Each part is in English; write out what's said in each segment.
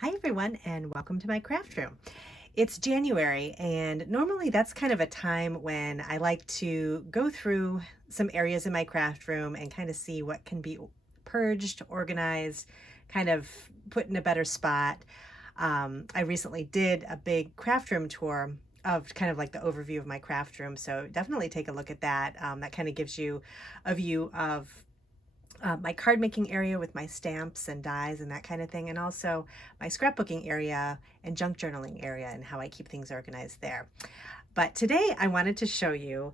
Hi everyone and welcome to my craft room. It's January and normally that's kind of a time when I like to go through some areas in my craft room and kind of see what can be purged, organized, kind of put in a better spot. I recently did a big craft room tour of kind of like the overview of my craft room, so definitely take a look at that. That kind of gives you a view of my card making area with my stamps and dies and that kind of thing, and also my scrapbooking area and junk journaling area and how I keep things organized there. But today I wanted to show you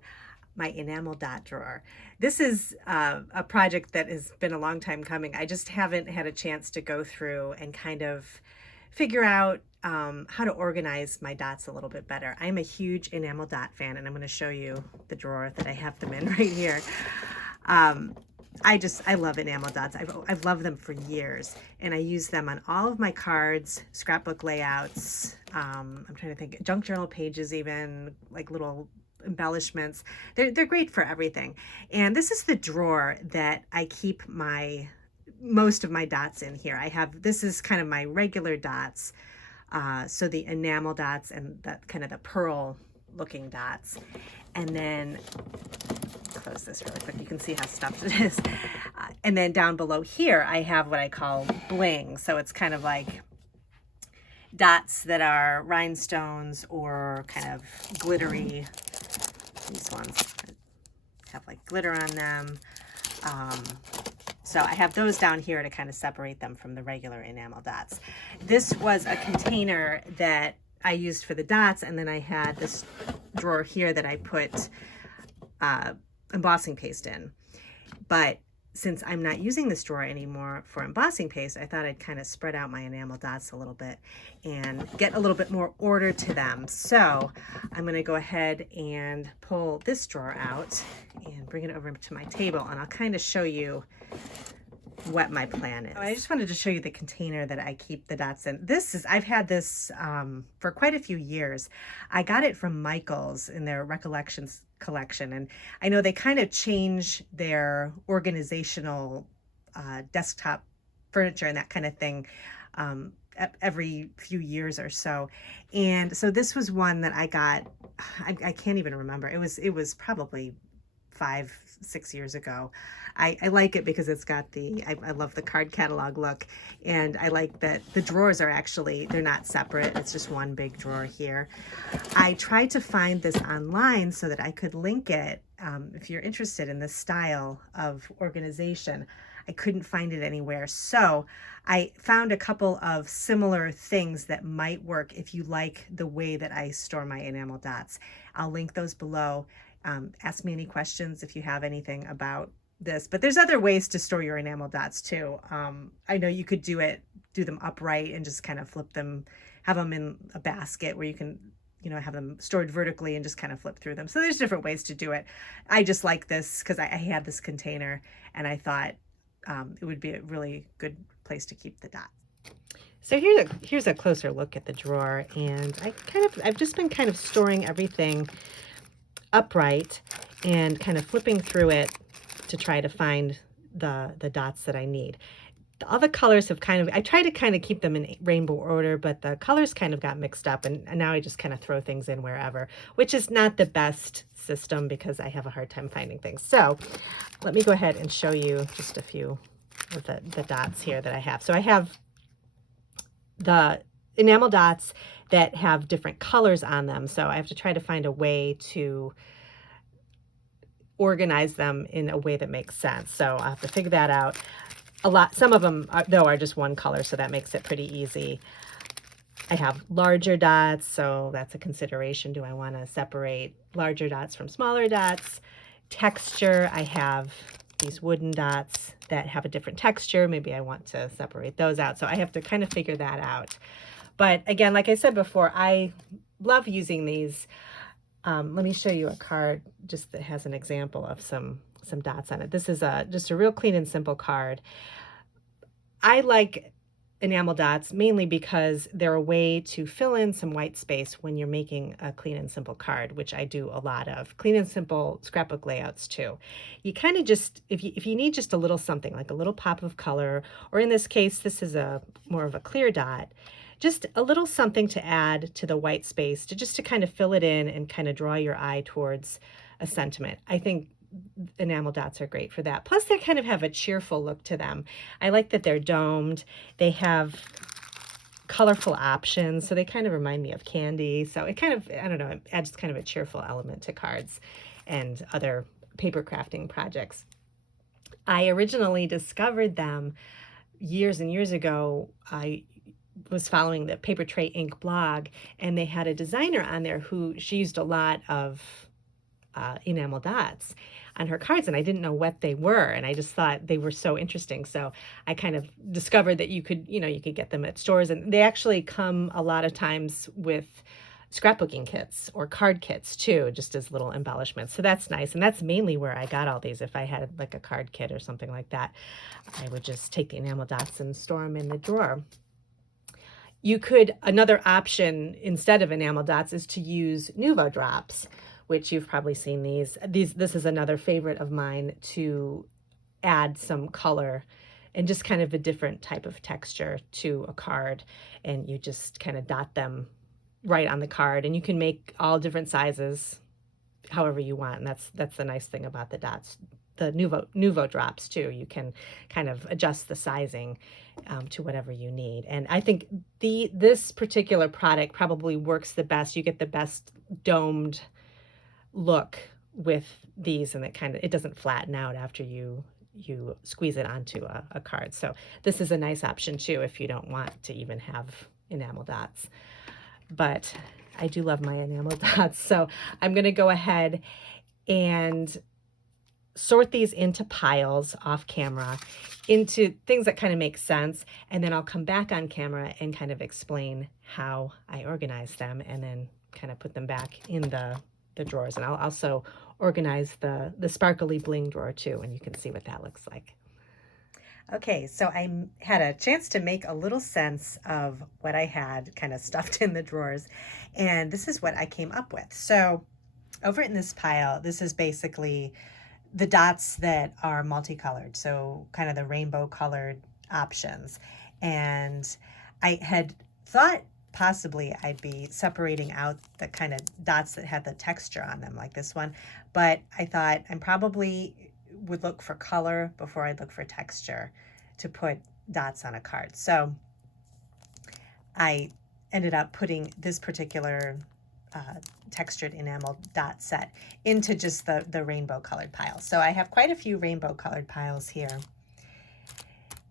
my enamel dot drawer. This is a project that has been a long time coming. I just haven't had a chance to go through and kind of figure out how to organize my dots a little bit better. I'm a huge enamel dot fan, and I'm going to show you the drawer that I have them in right here. I love enamel dots. I've loved them for years, and I use them on all of my cards, scrapbook layouts. I'm trying to think, junk journal pages, even like little embellishments. They're great for everything. And this is the drawer that I keep most of my dots in here. This is kind of my regular dots. So the enamel dots and that kind of the pearl looking dots. And then close this really quick. You can see how stuffed it is. And then down below here, I have what I call bling. So it's kind of like dots that are rhinestones or kind of glittery. These ones have like glitter on them. So I have those down here to kind of separate them from the regular enamel dots. This was a container that I used for the dots, and then I had this drawer here that I put embossing paste in. But since I'm not using this drawer anymore for embossing paste, I thought I'd kind of spread out my enamel dots a little bit and get a little bit more order to them. So I'm going to go ahead and pull this drawer out and bring it over to my table, and I'll kind of show you what my plan is. I just wanted to show you the container that I keep the dots in. I've had this for quite a few years. I got it from Michael's in their Recollections collection, and I know they kind of change their organizational desktop furniture and that kind of thing every few years or so. And so this was one that I got, I can't even remember. It was probably 5-6 years ago. I like it because it's got I love the card catalog look, and I like that the drawers are actually, they're not separate. It's just one big drawer here. I tried to find this online so that I could link it if you're interested in this style of organization. I couldn't find it anywhere. So I found a couple of similar things that might work if you like the way that I store my enamel dots. I'll link those below. Ask me any questions if you have anything about this, but there's other ways to store your enamel dots too. I know you could do them upright and just kind of flip them, have them in a basket where you can, have them stored vertically and just kind of flip through them. So there's different ways to do it. I just like this because I had this container, and I thought it would be a really good place to keep the dots. So here's a closer look at the drawer, and I've just been kind of storing everything upright and kind of flipping through it to try to find the dots that I need. All the colors have I try to kind of keep them in rainbow order, but the colors kind of got mixed up, and now I just kind of throw things in wherever, which is not the best system because I have a hard time finding things. So let me go ahead and show you just a few of the dots here that I have. So I have the enamel dots that have different colors on them, so I have to try to find a way to organize them in a way that makes sense. So I have to figure that out. Some of them are just one color, so that makes it pretty easy. I have larger dots, so that's a consideration. Do I want to separate larger dots from smaller dots? Texture, I have these wooden dots that have a different texture. Maybe I want to separate those out. So I have to kind of figure that out. But again, like I said before, I love using these. Let me show you a card just that has an example of some dots on it. This is just a real clean and simple card. I like enamel dots mainly because they're a way to fill in some white space when you're making a clean and simple card, which I do a lot of. Clean and simple scrapbook layouts too. You kind of just, if you need just a little something, like a little pop of color, or in this case, this is a more of a clear dot, just a little something to add to the white space, to kind of fill it in and kind of draw your eye towards a sentiment. I think enamel dots are great for that. Plus, they kind of have a cheerful look to them. I like that they're domed. They have colorful options, so they kind of remind me of candy. So it kind of, I don't know, it adds kind of a cheerful element to cards and other paper crafting projects. I originally discovered them years and years ago. I was following the Paper Tray Ink blog, and they had a designer on there who she used a lot of enamel dots on her cards, and I didn't know what they were, and I just thought they were so interesting. So I kind of discovered that you could get them at stores, and they actually come a lot of times with scrapbooking kits or card kits too, just as little embellishments. So that's nice, and that's mainly where I got all these. If I had like a card kit or something like that, I would just take the enamel dots and store them in the drawer. You could, another option instead of enamel dots is to use Nuvo drops, which you've probably seen these. This is another favorite of mine to add some color and just kind of a different type of texture to a card. And you just kind of dot them right on the card, and you can make all different sizes however you want. And that's the nice thing about the dots, the Nuvo drops too. You can kind of adjust the sizing to whatever you need. And I think this particular product probably works the best. You get the best domed look with these, and it doesn't flatten out after you squeeze it onto a card. So this is a nice option too if you don't want to even have enamel dots. But I do love my enamel dots, so I'm going to go ahead and sort these into piles off camera, into things that kind of make sense, and then I'll come back on camera and kind of explain how I organize them, and then kind of put them back in the drawers. And I'll also organize the sparkly bling drawer too, and you can see what that looks like. Okay, so I had a chance to make a little sense of what I had kind of stuffed in the drawers, and this is what I came up with. So over in this pile, this is basically the dots that are multicolored, so kind of the rainbow colored options. And I had thought possibly I'd be separating out the kind of dots that had the texture on them, like this one, but I thought I probably would look for color before I'd look for texture to put dots on a card. So I ended up putting this particular textured enamel dot set into just the rainbow colored pile. So I have quite a few rainbow colored piles here.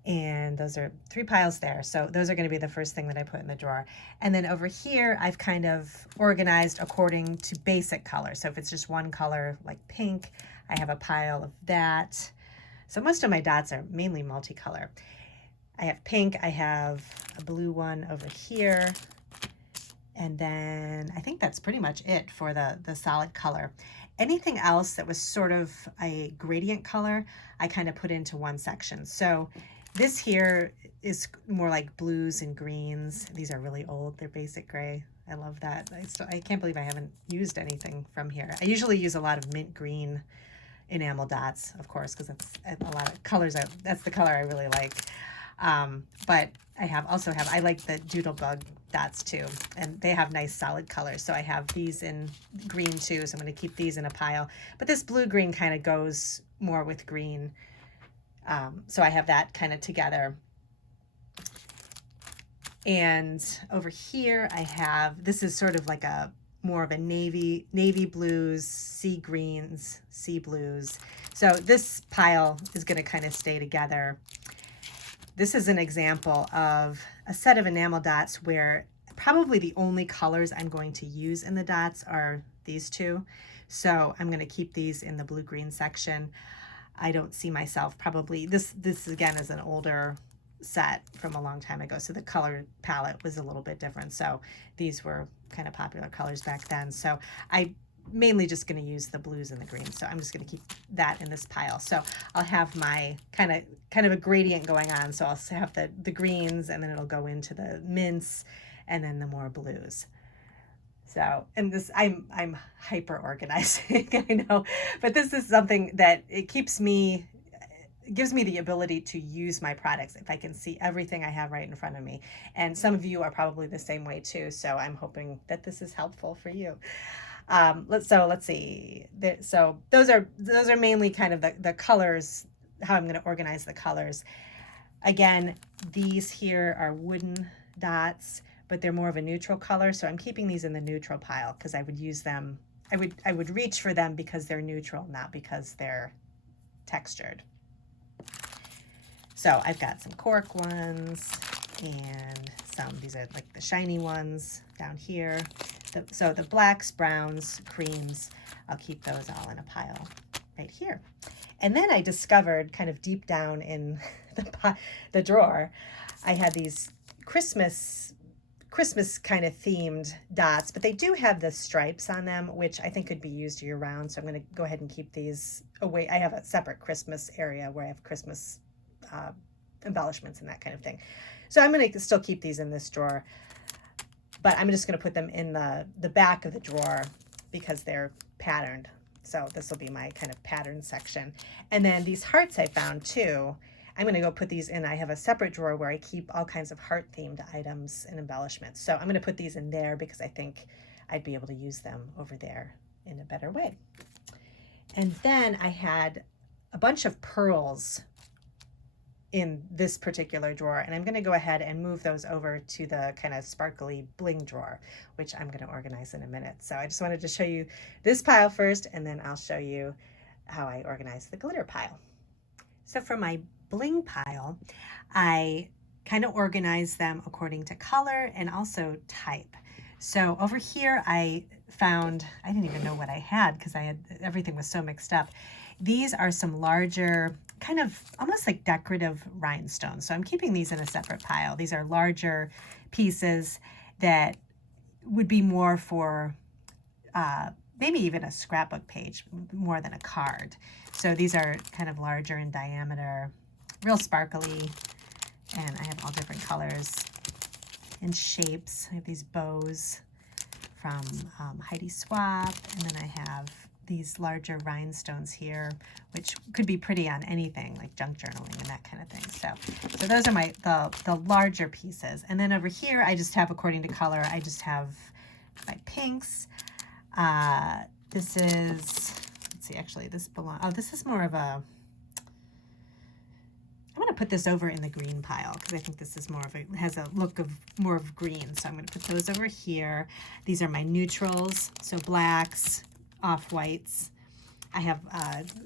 And those are 3 piles there. So those are going to be the first thing that I put in the drawer. And then over here, I've kind of organized according to basic color. So if it's just one color, like pink, I have a pile of that. So most of my dots are mainly multicolor. I have pink, I have a blue one over here. And then I think that's pretty much it for the solid color. Anything else that was sort of a gradient color, I kind of put into one section. So this here is more like blues and greens. These are really old. They're basic gray. I love that. I can't believe I haven't used anything from here. I usually use a lot of mint green enamel dots, of course, because that's a lot of colors. That's the color I really like. But I like the doodlebug dots too, and they have nice solid colors. So I have these in green too, so I'm going to keep these in a pile. But this blue-green kind of goes more with green. So I have that kind of together. And over here I have, this is sort of like more of a navy blues, sea greens, sea blues. So this pile is going to kind of stay together. This is an example of a set of enamel dots where probably the only colors I'm going to use in the dots are these two. So I'm going to keep these in the blue-green section. I don't see myself probably, this again is an older set from a long time ago, so the color palette was a little bit different. So these were kind of popular colors back then. So I mainly just going to use the blues and the greens. So I'm just going to keep that in this pile. So I'll have my kind of a gradient going on. So I'll have the greens, and then it'll go into the mints, and then the more blues. So, and this, I'm hyper organizing, I know, but this is something that it gives me the ability to use my products if I can see everything I have right in front of me. And some of you are probably the same way too. So I'm hoping that this is helpful for you. Let's see. So those are mainly kind of the colors, how I'm going to organize the colors. Again, these here are wooden dots, but they're more of a neutral color. So I'm keeping these in the neutral pile because I would use them. I would reach for them because they're neutral, not because they're textured. So I've got some cork ones and these are like the shiny ones down here. So the blacks, browns, creams, I'll keep those all in a pile right here. And then I discovered kind of deep down in the drawer, I had these Christmas kind of themed dots, but they do have the stripes on them, which I think could be used year round. So I'm going to go ahead and keep these away. I have a separate Christmas area where I have Christmas embellishments and that kind of thing. So I'm going to still keep these in this drawer, but I'm just going to put them in the back of the drawer because they're patterned. So this will be my kind of pattern section. And then these hearts I found too, I'm going to go put these in. I have a separate drawer where I keep all kinds of heart themed items and embellishments. So I'm going to put these in there because I think I'd be able to use them over there in a better way. And then I had a bunch of pearls in this particular drawer, and I'm going to go ahead and move those over to the kind of sparkly bling drawer, which I'm going to organize in a minute. So I just wanted to show you this pile first, and then I'll show you how I organize the glitter pile. So for my bling pile, I kind of organize them according to color and also type. So over here I found, I didn't even know what I had because everything was so mixed up. These are some larger, kind of almost like decorative rhinestones. So I'm keeping these in a separate pile. These are larger pieces that would be more for maybe even a scrapbook page more than a card. So these are kind of larger in diameter, real sparkly, and I have all different colors and shapes. I have these bows from Heidi Swapp, and then I have these larger rhinestones here, which could be pretty on anything like junk journaling and that kind of thing. So those are the larger pieces. And then over here, I just have, according to color, I just have my pinks. This is, let's see, actually this this is more of a, I'm going to put this over in the green pile because I think this is has a look of more of green. So I'm going to put those over here. These are my neutrals, so blacks, off-whites. I have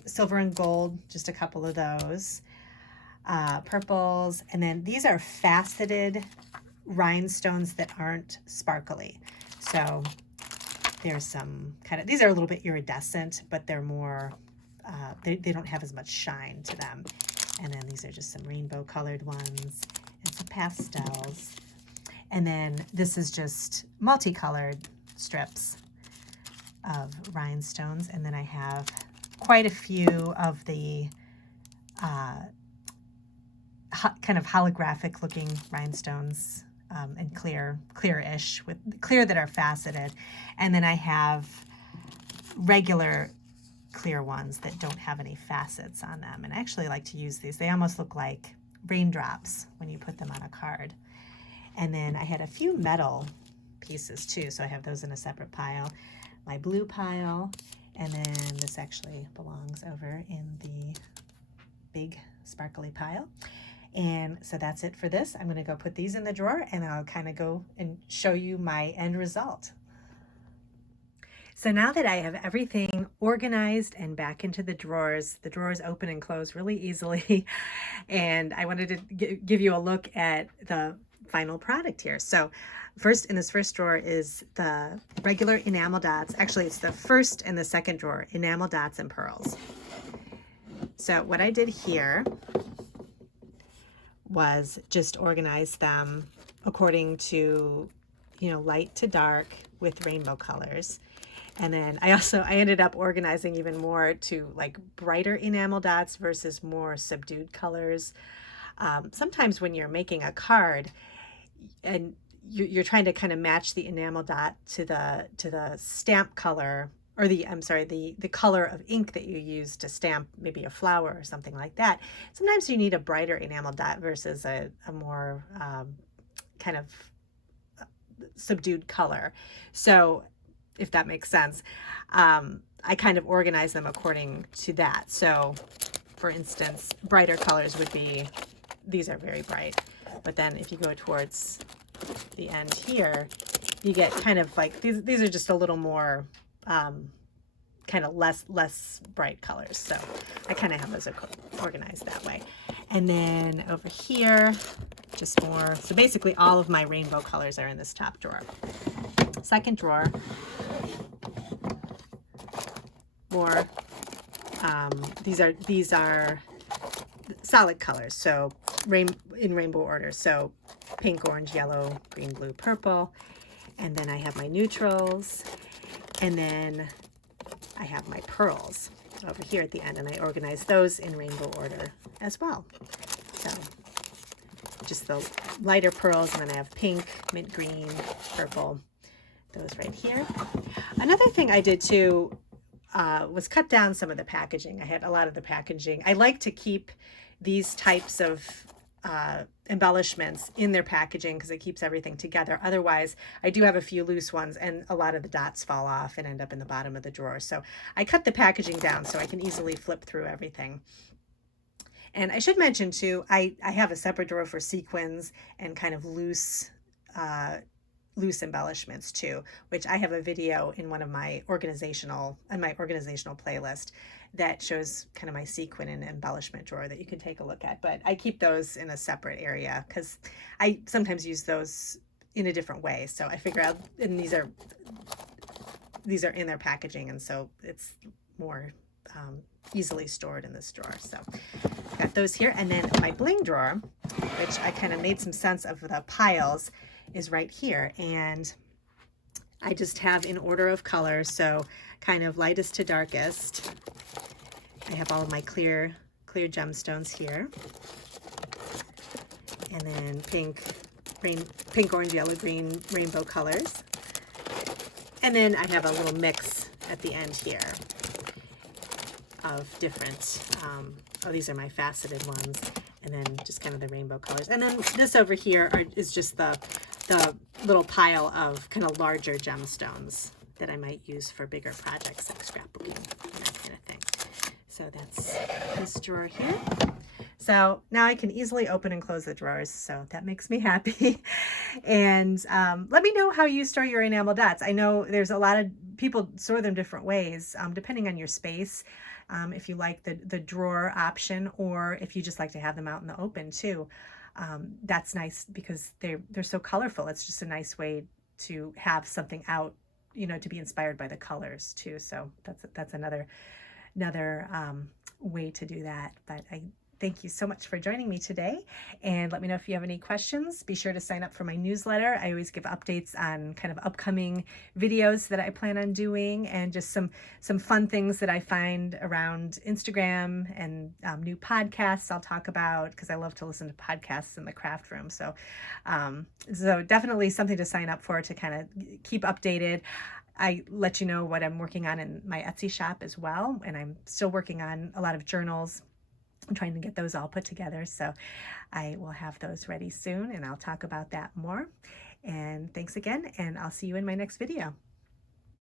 silver and gold, just a couple of those. Purples, and then these are faceted rhinestones that aren't sparkly. So there's some kind of, these are a little bit iridescent, but they're more, they don't have as much shine to them. And then these are just some rainbow colored ones and some pastels. And then this is just multicolored strips of rhinestones. And then I have quite a few of the kind of holographic looking rhinestones and clear-ish, with clear that are faceted. And then I have regular clear ones that don't have any facets on them. And I actually like to use these. They almost look like raindrops when you put them on a card. And then I had a few metal pieces too, so I have those in a separate pile. My blue pile, and then this actually belongs over in the big sparkly pile. And so that's it for this. I'm going to go put these in the drawer, and I'll kind of go and show you my end result. So now that I have everything organized and back into the drawers open and close really easily, and I wanted to give you a look at the final product here. So first, in this first drawer is the regular enamel dots. Actually, it's the first and the second drawer, enamel dots and pearls. So what I did here was just organize them according to, light to dark with rainbow colors. And then I ended up organizing even more to like brighter enamel dots versus more subdued colors. Sometimes when you're making a card and you're trying to kind of match the enamel dot to the stamp color, or the color of ink that you use to stamp maybe a flower or something like that. Sometimes you need a brighter enamel dot versus a more kind of subdued color. So if that makes sense, I kind of organize them according to that. So for instance, brighter colors would be, these are very bright, but then if you go towards the end here, you get kind of like, these are just a little more kind of less bright colors. So I kind of have those organized that way. And then over here, just more, so basically all of my rainbow colors are in this top drawer. Second drawer, more, these are solid colors, so in rainbow order, so pink, orange, yellow, green, blue, purple. And then I have my neutrals, and then I have my pearls over here at the end, and I organize those in rainbow order as well. So just the lighter pearls, and then I have pink, mint green, purple, those right here. Another thing I did too was cut down some of the packaging. I had a lot of the packaging. I like to keep these types of embellishments in their packaging because it keeps everything together. Otherwise, I do have a few loose ones and a lot of the dots fall off and end up in the bottom of the drawer. So I cut the packaging down so I can easily flip through everything. And I should mention too, I have a separate drawer for sequins and kind of loose embellishments too, which I have a video in one of my organizational playlist that shows kind of my sequin and embellishment drawer that you can take a look at. But I keep those in a separate area because I sometimes use those in a different way. So I figure out, and these are in their packaging, and so it's more easily stored in this drawer. So I've got those here. And then my bling drawer, which I kind of made some sense of the piles, is right here. And I just have in order of color, so kind of lightest to darkest. I have all of my clear gemstones here. And then pink, orange, yellow, green, rainbow colors. And then I have a little mix at the end here of different, these are my faceted ones, and then just kind of the rainbow colors. And then this over here is just the little pile of kind of larger gemstones that I might use for bigger projects like scrapbooking and that kind of thing. So that's this drawer here. So now I can easily open and close the drawers, so that makes me happy. And let me know how you store your enamel dots. I know there's a lot of people store them different ways, depending on your space. If you like the drawer option, or if you just like to have them out in the open too. That's nice because they're so colorful. It's just a nice way to have something out, to be inspired by the colors too. So that's another way to do that. But I thank you so much for joining me today, and let me know if you have any questions. Be sure to sign up for my newsletter. I always give updates on kind of upcoming videos that I plan on doing, and just some fun things that I find around Instagram, and new podcasts I'll talk about, because I love to listen to podcasts in the craft room. So definitely something to sign up for to kind of keep updated. I let you know what I'm working on in my Etsy shop as well, and I'm still working on a lot of journals. I'm trying to get those all put together, so I will have those ready soon, and I'll talk about that more. And thanks again, and I'll see you in my next video.